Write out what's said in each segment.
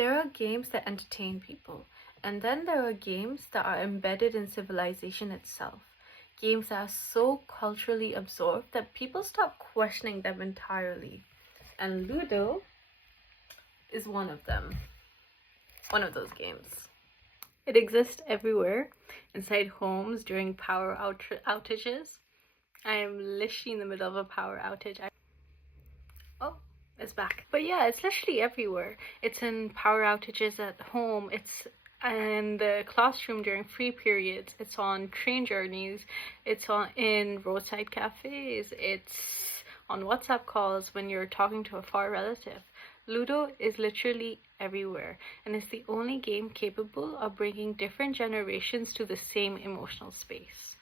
There are games that entertain people, and then there are games that are embedded in civilization itself. Games that are so culturally absorbed that people stop questioning them entirely. And Ludo is one of them. One of those games. It exists everywhere, inside homes during power outages. I am literally in the middle of a power outage. Oh, it's back. But yeah, it's literally everywhere. It's in power outages at home. It's in the classroom during free periods. It's on train journeys. It's in roadside cafes. It's on WhatsApp calls when you're talking to a far relative. Ludo is literally everywhere, and it's the only game capable of bringing different generations to the same emotional space.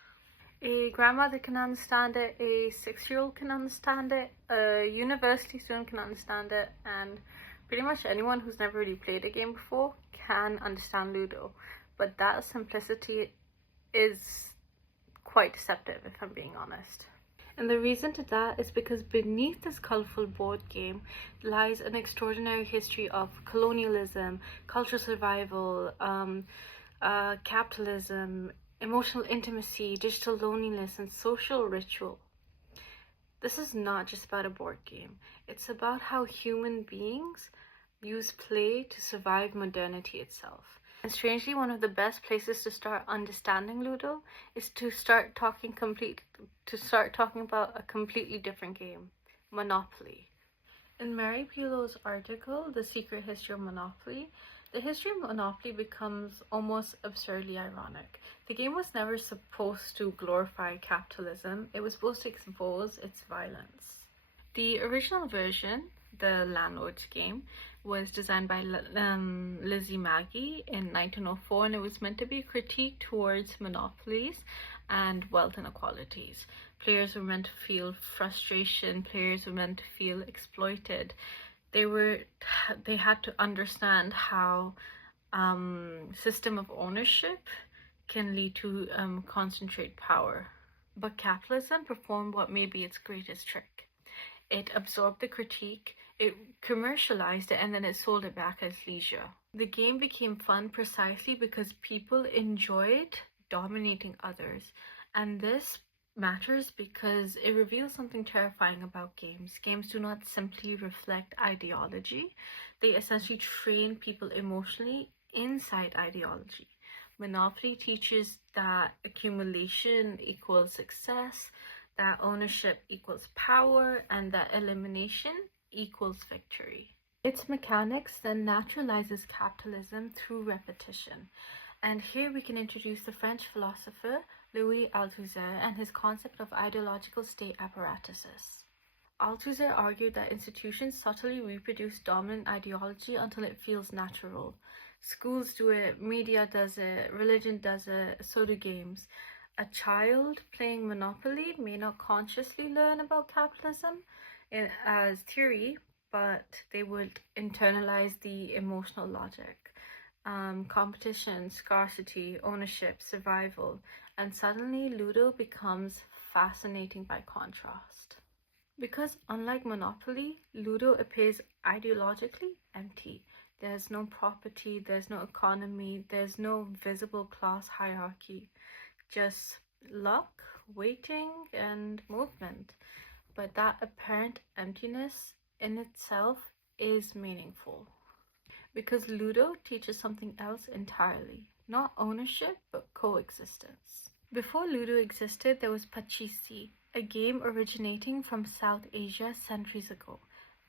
A grandmother can understand it, a 6-year-old can understand it, a university student can understand it, and pretty much anyone who's never really played a game before can understand Ludo. But that simplicity is quite deceptive, if I'm being honest. And the reason to that is because beneath this colorful board game lies an extraordinary history of colonialism, cultural survival, capitalism, emotional intimacy, digital loneliness, and social ritual. This is not just about a board game. It's about how human beings use play to survive modernity itself. And strangely, one of the best places to start understanding Ludo is to start talking about a completely different game, Monopoly. In Mary Pilo's article, The Secret History of Monopoly, the history of Monopoly becomes almost absurdly ironic. The game was never supposed to glorify capitalism, it was supposed to expose its violence. The original version, the Landlord's game, was designed by Lizzie Magie in 1904, and it was meant to be a critique towards monopolies and wealth inequalities. Players were meant to feel frustration, players were meant to feel exploited. They had to understand how system of ownership can lead to concentrate power. But capitalism performed what may be its greatest trick. It absorbed the critique, it commercialized it, and then it sold it back as leisure. The game became fun precisely because people enjoyed dominating others, and this matters because it reveals something terrifying about games. Games do not simply reflect ideology, they essentially train people emotionally inside ideology. Monopoly teaches that accumulation equals success, that ownership equals power, and that elimination equals victory. Its mechanics then naturalizes capitalism through repetition. And here we can introduce the French philosopher Louis Althusser and his concept of ideological state apparatuses. Althusser argued that institutions subtly reproduce dominant ideology until it feels natural. Schools do it, media does it, religion does it, so do games. A child playing Monopoly may not consciously learn about capitalism as theory, but they would internalize the emotional logic. Competition, scarcity, ownership, survival, and suddenly Ludo becomes fascinating by contrast. Because unlike Monopoly, Ludo appears ideologically empty. There's no property, there's no economy, there's no visible class hierarchy. Just luck, waiting, and movement. But that apparent emptiness in itself is meaningful. Because Ludo teaches something else entirely. Not ownership, but coexistence. Before Ludo existed, there was Pachisi, a game originating from South Asia centuries ago.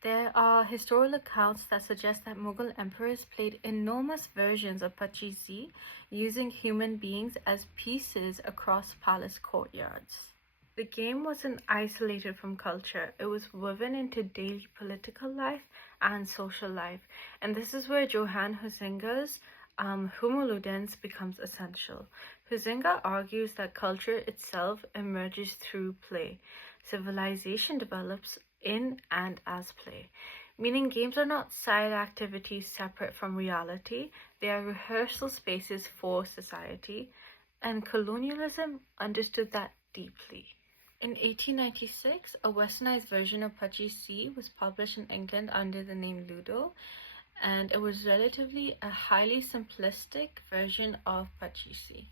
There are historical accounts that suggest that Mughal emperors played enormous versions of Pachisi using human beings as pieces across palace courtyards. The game wasn't isolated from culture, it was woven into daily political life and social life. And this is where Johann Huizinga's Homo Ludens becomes essential. Huizinga argues that culture itself emerges through play. Civilization develops in and as play, meaning games are not side activities separate from reality, they are rehearsal spaces for society, and colonialism understood that deeply. In 1896, a westernized version of Pachisi was published in England under the name Ludo, and it was relatively a highly simplistic version of Pachisi.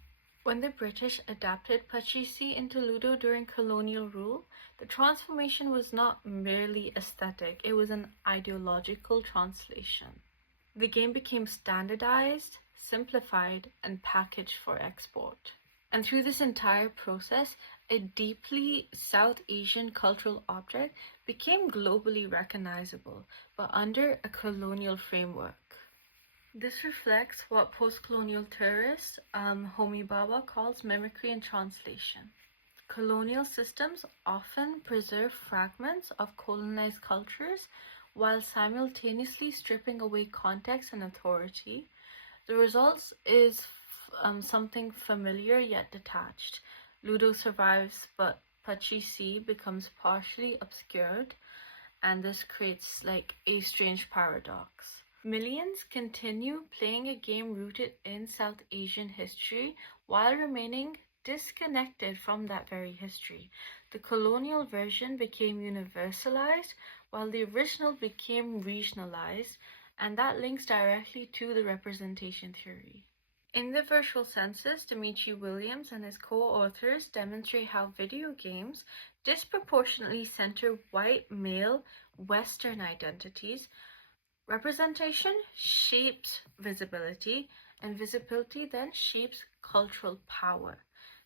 When the British adapted Pachisi into Ludo during colonial rule, the transformation was not merely aesthetic, it was an ideological translation. The game became standardized, simplified, and packaged for export. And through this entire process, a deeply South Asian cultural object became globally recognizable, but under a colonial framework. This reflects what post-colonial theorist Homi Bhabha calls mimicry and translation. Colonial systems often preserve fragments of colonized cultures while simultaneously stripping away context and authority. The result is something familiar yet detached. Ludo survives, but Pachisi becomes partially obscured, and this creates like a strange paradox. Millions continue playing a game rooted in South Asian history while remaining disconnected from that very history. The colonial version became universalized while the original became regionalized, and that links directly to the representation theory. In the virtual census, Dimitri Williams and his co-authors demonstrate how video games disproportionately center white male Western identities. Representation shapes visibility, and visibility then shapes cultural power.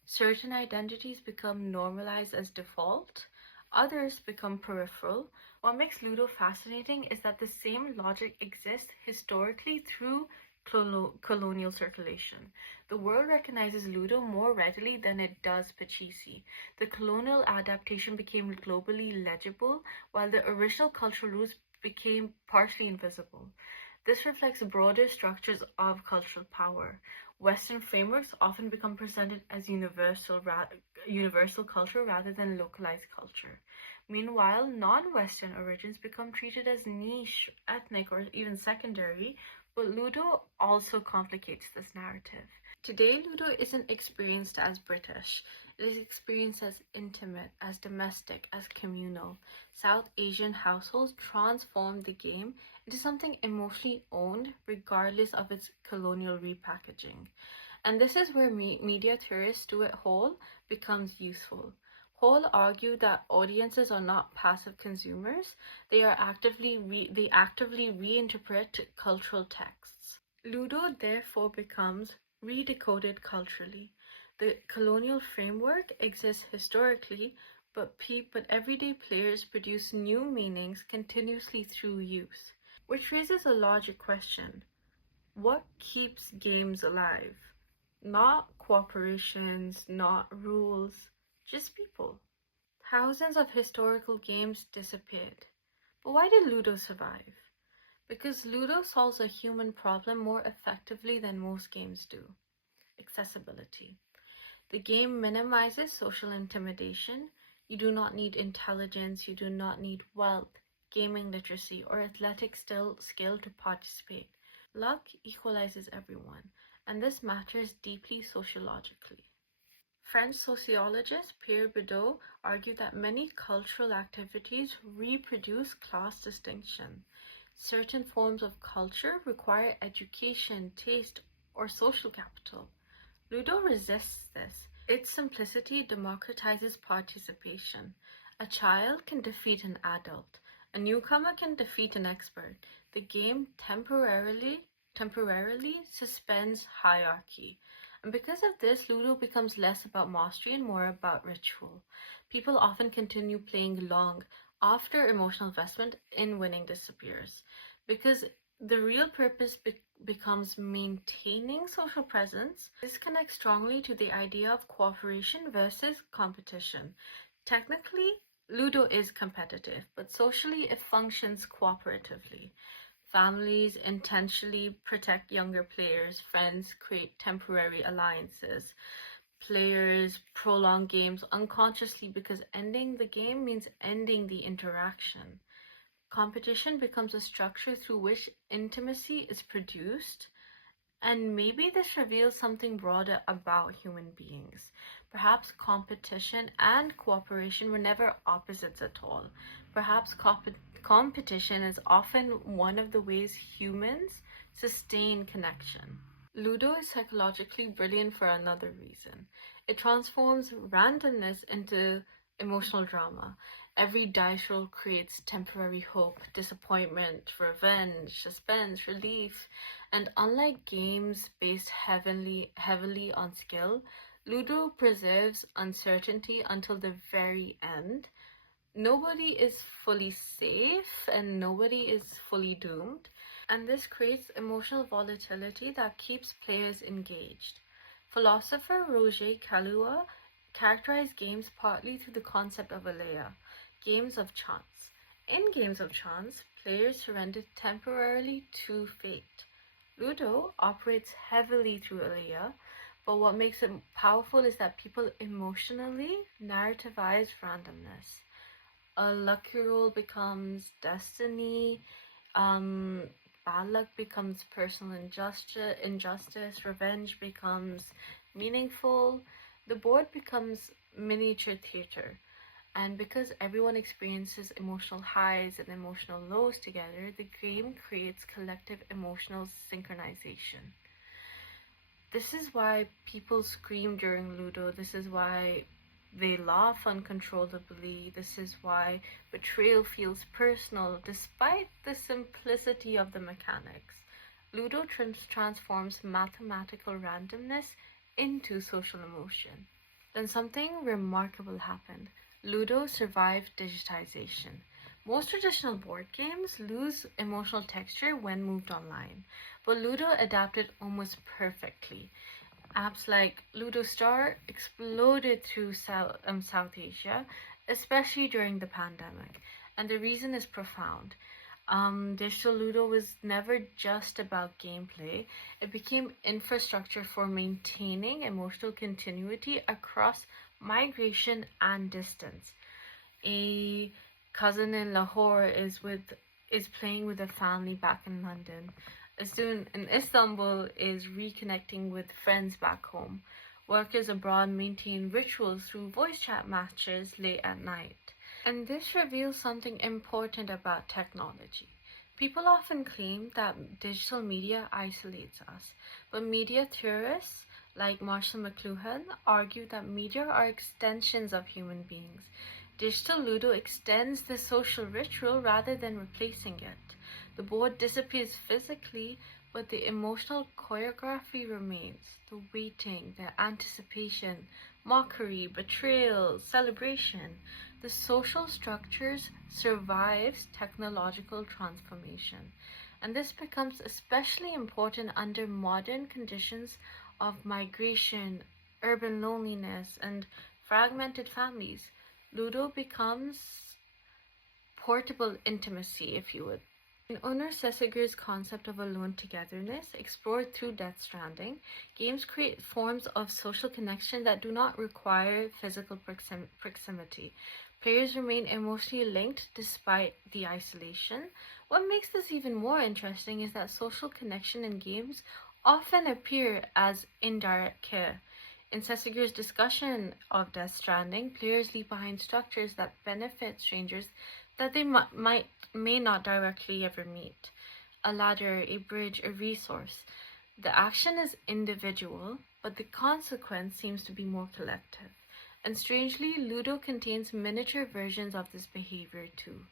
Certain identities become normalized as default, others become peripheral. What makes Ludo fascinating is that the same logic exists historically through colonial circulation. The world recognizes Ludo more readily than it does Pachisi. The colonial adaptation became globally legible, while the original cultural roots became partially invisible. This reflects broader structures of cultural power. Western frameworks often become presented as universal culture rather than localized culture. Meanwhile, non-Western origins become treated as niche, ethnic, or even secondary, but Ludo also complicates this narrative. Today, Ludo isn't experienced as British. It is experienced as intimate, as domestic, as communal. South Asian households transformed the game into something emotionally owned, regardless of its colonial repackaging. And this is where media theorist Stuart Hall becomes useful. Hall argued that audiences are not passive consumers; they actively reinterpret cultural texts. Ludo therefore becomes redecoded culturally. The colonial framework exists historically, but everyday players produce new meanings continuously through use, which raises a logic question. What keeps games alive? Not corporations, not rules, just people. Thousands of historical games disappeared. But why did Ludo survive? Because Ludo solves a human problem more effectively than most games do: accessibility. The game minimizes social intimidation. You do not need intelligence, you do not need wealth, gaming literacy, or athletic skill to participate. Luck equalizes everyone, and this matters deeply sociologically. French sociologist Pierre Bedeau argued that many cultural activities reproduce class distinction. Certain forms of culture require education, taste, or social capital. Ludo resists this. Its simplicity democratizes participation. A child can defeat an adult. A newcomer can defeat an expert. The game temporarily suspends hierarchy. And because of this, Ludo becomes less about mastery and more about ritual. People often continue playing long after emotional investment in winning disappears, because the real purpose becomes maintaining social presence. This connects strongly to the idea of cooperation versus competition. Technically, Ludo is competitive, but socially it functions cooperatively. Families intentionally protect younger players, friends create temporary alliances, players prolong games unconsciously because ending the game means ending the interaction. Competition becomes a structure through which intimacy is produced, And maybe this reveals something broader about human beings. Perhaps competition and cooperation were never opposites at all. Perhaps competition is often one of the ways humans sustain connection. Ludo is psychologically brilliant for another reason. It transforms randomness into emotional drama. Every dice roll creates temporary hope, disappointment, revenge, suspense, relief, and unlike games based heavily on skill, Ludo preserves uncertainty until the very end. Nobody is fully safe and nobody is fully doomed, and this creates emotional volatility that keeps players engaged. Philosopher Roger Caillois characterized games partly through the concept of Alea, games of chance. In games of chance, players surrender temporarily to fate. Ludo operates heavily through Alea, but what makes it powerful is that people emotionally narrativize randomness. A lucky roll becomes destiny, um, bad luck becomes personal injustice, revenge becomes meaningful, the board becomes miniature theater. And because everyone experiences emotional highs and emotional lows together, the game creates collective emotional synchronization. This is why people scream during Ludo. This is why they laugh uncontrollably. This is why betrayal feels personal despite the simplicity of the mechanics. Ludo transforms mathematical randomness into social emotion. Then something remarkable happened. Ludo survived digitization. Most traditional board games lose emotional texture when moved online, but Ludo adapted almost perfectly. Apps like Ludo Star exploded through South Asia, especially during the pandemic, and the reason is profound. Digital Ludo was never just about gameplay. It became infrastructure for maintaining emotional continuity across migration and distance. A cousin in Lahore is playing with a family back in London. A student in Istanbul is reconnecting with friends back home. Workers abroad maintain rituals through voice chat matches late at night. And this reveals something important about technology. People often claim that digital media isolates us, but media theorists like Marshall McLuhan argue that media are extensions of human beings. Digital Ludo extends the social ritual rather than replacing it. The board disappears physically, but the emotional choreography remains. The waiting, the anticipation, mockery, betrayal, celebration. The social structures survives technological transformation. And this becomes especially important under modern conditions of migration, urban loneliness, and fragmented families. Ludo becomes portable intimacy, if you would. In Onur Sesegir's concept of alone togetherness, explored through Death Stranding, games create forms of social connection that do not require physical proximity. Players remain emotionally linked despite the isolation. What makes this even more interesting is that social connection in games often appear as indirect care. In Sesegir's discussion of Death Stranding, players leave behind structures that benefit strangers that they may not directly ever meet. A ladder, a bridge, a resource. The action is individual, but the consequence seems to be more collective. And strangely, Ludo contains miniature versions of this behavior too.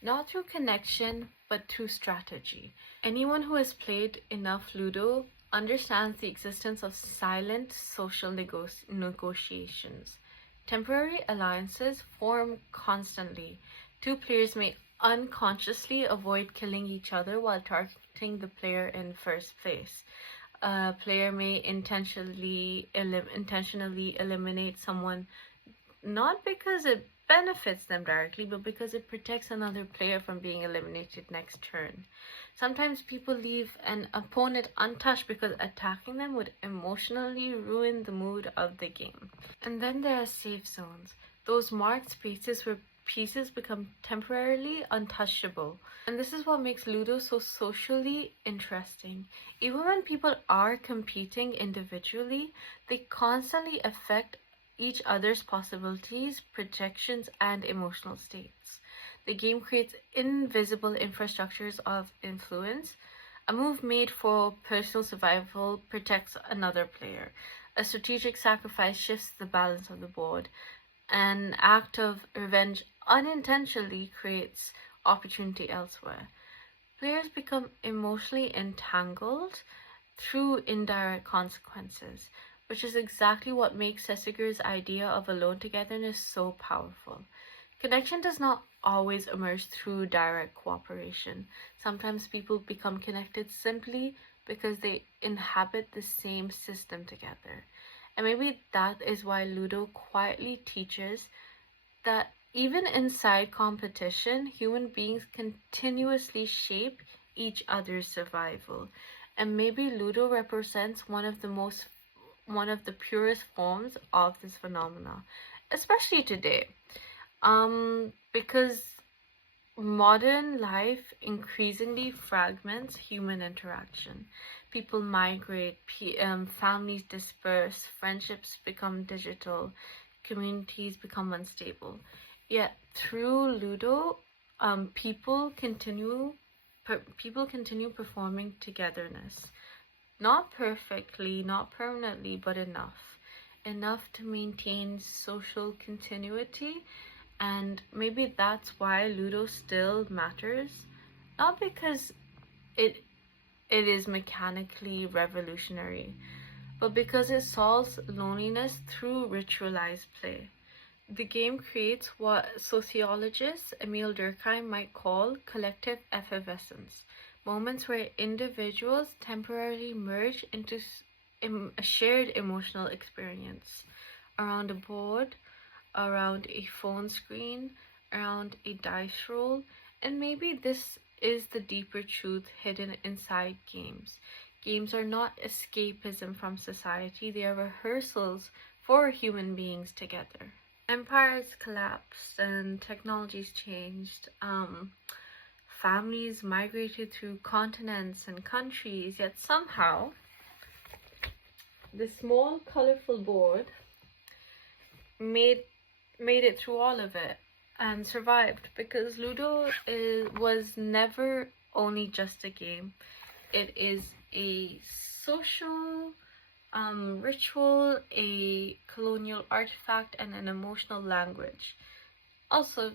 Not through connection, but through strategy. Anyone who has played enough Ludo understands the existence of silent social negotiations. Temporary alliances form constantly. Two players may unconsciously avoid killing each other while targeting the player in first place. A player may intentionally eliminate someone not because it benefits them directly, but because it protects another player from being eliminated next turn. Sometimes people leave an opponent untouched because attacking them would emotionally ruin the mood of the game. And then there are safe zones, those marked spaces where pieces become temporarily untouchable. And this is what makes Ludo so socially interesting. Even when people are competing individually, they constantly affect each other's possibilities, projections, and emotional states. The game creates invisible infrastructures of influence. A move made for personal survival protects another player. A strategic sacrifice shifts the balance of the board. An act of revenge unintentionally creates opportunity elsewhere. Players become emotionally entangled through indirect consequences, which is exactly what makes Sessegger's idea of alone togetherness so powerful. Connection does not always emerge through direct cooperation. Sometimes people become connected simply because they inhabit the same system together. And maybe that is why Ludo quietly teaches that even inside competition, human beings continuously shape each other's survival. And maybe Ludo represents one of the purest forms of this phenomena, especially today. Because modern life increasingly fragments human interaction. People migrate, families disperse, friendships become digital, communities become unstable. Yet through Ludo, people continue performing togetherness. Not perfectly, not permanently, but enough. Enough to maintain social continuity, and maybe that's why Ludo still matters. Not because it it is mechanically revolutionary, but because it solves loneliness through ritualized play. The game creates what sociologist Emile Durkheim might call collective effervescence, moments where individuals temporarily merge into a shared emotional experience around a board, around a phone screen, around a dice roll, and maybe this is the deeper truth hidden inside games. Games are not escapism from society, they are rehearsals for human beings together. Empires collapsed and technologies changed. Families migrated through continents and countries, yet somehow the small, colorful board made made it through all of it and survived because was never only just a game. It is a social ritual, a colonial artifact, and an emotional language. Also,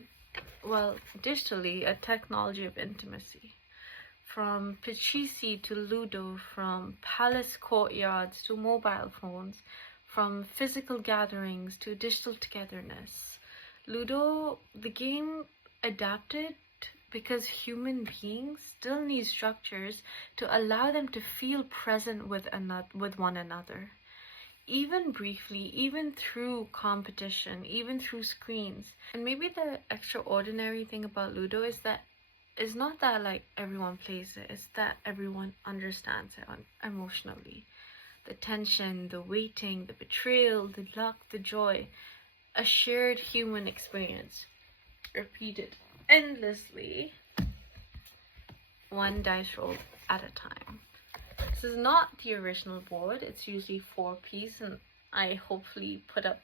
well, digitally, a technology of intimacy. From Pachisi to Ludo, from palace courtyards to mobile phones, from physical gatherings to digital togetherness. Ludo, the game adapted because human beings still need structures to allow them to feel present with one another. Even briefly, even through competition, even through screens. And maybe the extraordinary thing about Ludo is that it's not that like everyone plays it, it's that everyone understands it emotionally. The tension, the waiting, the betrayal, the luck, the joy, a shared human experience, repeated endlessly, one dice roll at a time. This is not the original board, it's usually 4-piece, and I hopefully put up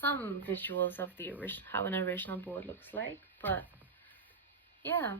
some visuals of the how an original board looks like, but yeah.